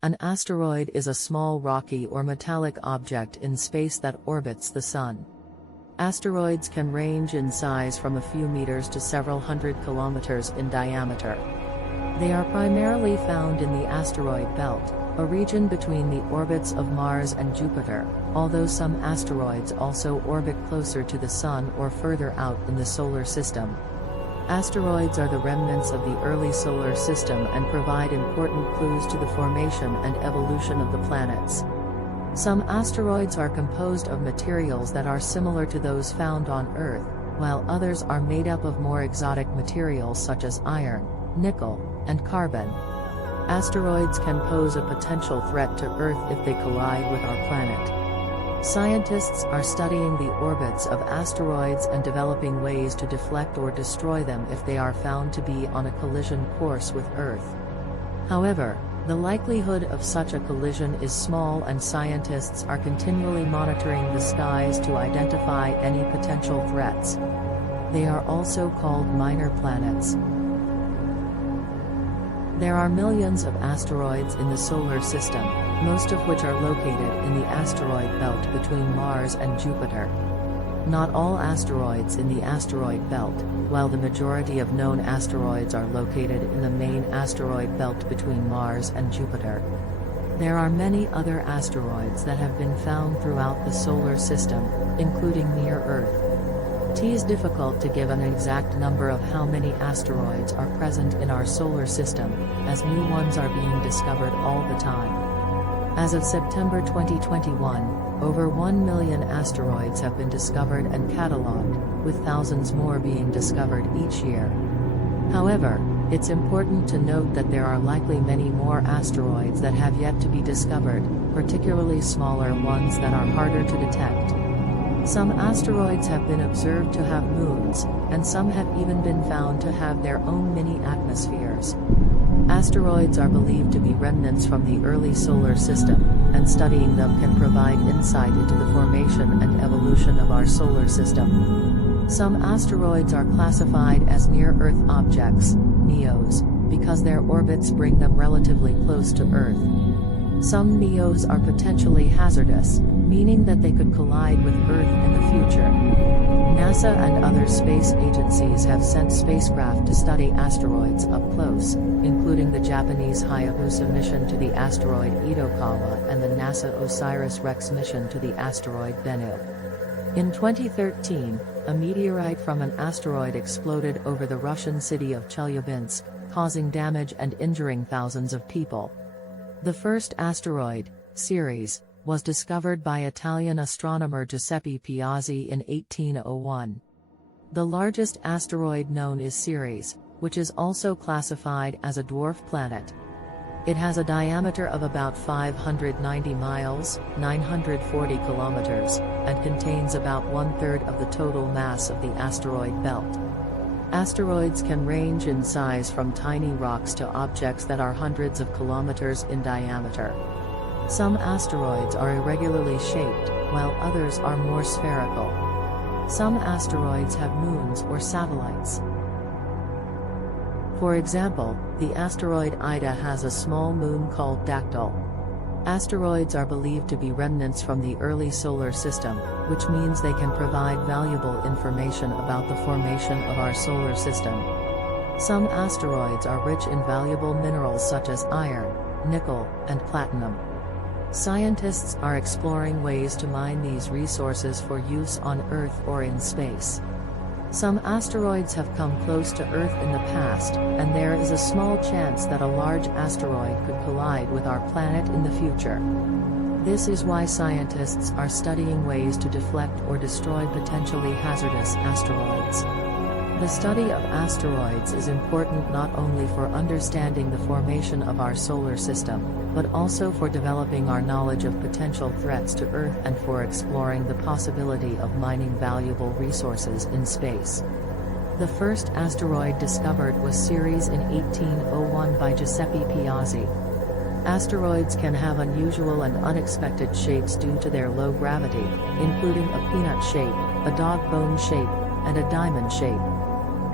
An asteroid is a small rocky or metallic object in space that orbits the Sun. Asteroids can range in size from a few meters to several hundred kilometers in diameter. They are primarily found in the asteroid belt, a region between the orbits of Mars and Jupiter, although some asteroids also orbit closer to the Sun or further out in the solar system. Asteroids are the remnants of the early solar system and provide important clues to the formation and evolution of the planets. Some asteroids are composed of materials that are similar to those found on Earth, while others are made up of more exotic materials such as iron, nickel, and carbon. Asteroids can pose a potential threat to Earth if they collide with our planet. Scientists are studying the orbits of asteroids and developing ways to deflect or destroy them if they are found to be on a collision course with Earth. However, the likelihood of such a collision is small, and scientists are continually monitoring the skies to identify any potential threats. They are also called minor planets. There are millions of asteroids in the solar system, most of which are located in the asteroid belt between Mars and Jupiter. Not all asteroids in the asteroid belt, while the majority of known asteroids are located in the main asteroid belt between Mars and Jupiter. There are many other asteroids that have been found throughout the solar system, including near Earth. It is difficult to give an exact number of how many asteroids are present in our solar system, as new ones are being discovered all the time. As of September 2021, over 1 million asteroids have been discovered and catalogued, with thousands more being discovered each year. However, it's important to note that there are likely many more asteroids that have yet to be discovered, particularly smaller ones that are harder to detect. Some asteroids have been observed to have moons, and some have even been found to have their own mini-atmospheres. Asteroids are believed to be remnants from the early solar system, and studying them can provide insight into the formation and evolution of our solar system. Some asteroids are classified as near-Earth objects, NEOs, because their orbits bring them relatively close to Earth. Some NEOs are potentially hazardous, meaning that they could collide with Earth in the future. NASA and other space agencies have sent spacecraft to study asteroids up close, including the Japanese Hayabusa mission to the asteroid Itokawa and the NASA OSIRIS-REx mission to the asteroid Bennu. In 2013, a meteorite from an asteroid exploded over the Russian city of Chelyabinsk, causing damage and injuring thousands of people. The first asteroid, Ceres, was discovered by Italian astronomer Giuseppe Piazzi in 1801. The largest asteroid known is Ceres, which is also classified as a dwarf planet. It has a diameter of about 590 miles, 940 kilometers, and contains about 1/3 of the total mass of the asteroid belt. Asteroids can range in size from tiny rocks to objects that are hundreds of kilometers in diameter. Some asteroids are irregularly shaped, while others are more spherical. Some asteroids have moons or satellites. For example, the asteroid Ida has a small moon called Dactyl. Asteroids are believed to be remnants from the early solar system, which means they can provide valuable information about the formation of our solar system. Some asteroids are rich in valuable minerals such as iron, nickel, and platinum. Scientists are exploring ways to mine these resources for use on Earth or in space. Some asteroids have come close to Earth in the past, and there is a small chance that a large asteroid could collide with our planet in the future. This is why scientists are studying ways to deflect or destroy potentially hazardous asteroids. The study of asteroids is important not only for understanding the formation of our solar system, but also for developing our knowledge of potential threats to Earth and for exploring the possibility of mining valuable resources in space. The first asteroid discovered was Ceres in 1801 by Giuseppe Piazzi. Asteroids can have unusual and unexpected shapes due to their low gravity, including a peanut shape, a dog bone shape, and a diamond shape.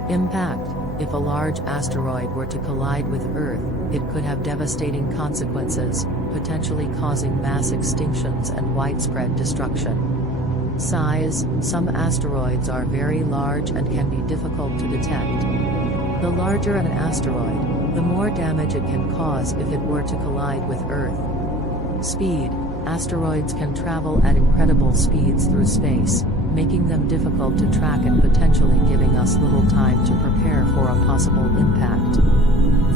Impact. if a large asteroid were to collide with Earth, it could have devastating consequences, potentially causing mass extinctions and widespread destruction. Size: some asteroids are very large and can be difficult to detect. The larger an asteroid, the more damage it can cause if it were to collide with Earth. Speed: asteroids can travel at incredible speeds through space, making them difficult to track and potentially giving us little time to prepare for a possible impact.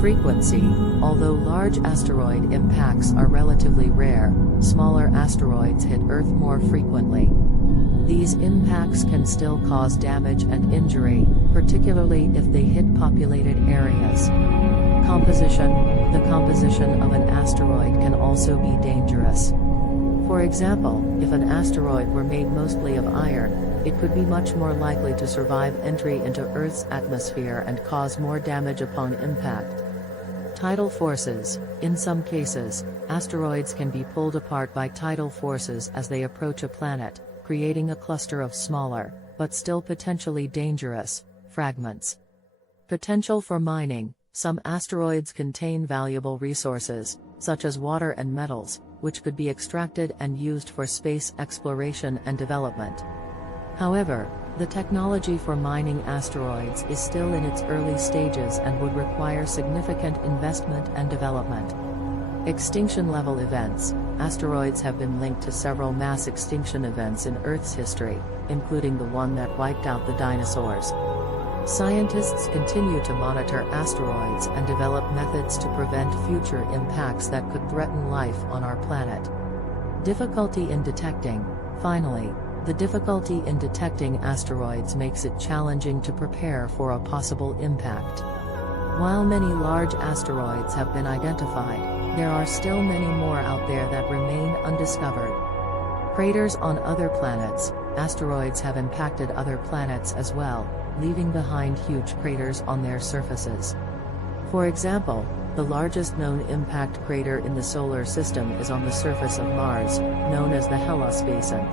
Frequency: although large asteroid impacts are relatively rare, smaller asteroids hit Earth more frequently. These impacts can still cause damage and injury, particularly if they hit populated areas. Composition: the composition of an asteroid can also be dangerous. For example, if an asteroid were made mostly of iron, it could be much more likely to survive entry into Earth's atmosphere and cause more damage upon impact. Tidal forces: in some cases, asteroids can be pulled apart by tidal forces as they approach a planet, creating a cluster of smaller, but still potentially dangerous, fragments. Potential for mining: some asteroids contain valuable resources, such as water and metals, which could be extracted and used for space exploration and development. However, the technology for mining asteroids is still in its early stages and would require significant investment and development. Extinction-level events: asteroids have been linked to several mass extinction events in Earth's history, including the one that wiped out the dinosaurs. Scientists continue to monitor asteroids and develop methods to prevent future impacts that could threaten life on our planet. Difficulty in detecting: finally, the difficulty in detecting asteroids makes it challenging to prepare for a possible impact. While many large asteroids have been identified, there are still many more out there that remain undiscovered. Craters on other planets: asteroids have impacted other planets as well, leaving behind huge craters on their surfaces. For example, the largest known impact crater in the solar system is on the surface of Mars, known as the Hellas Basin.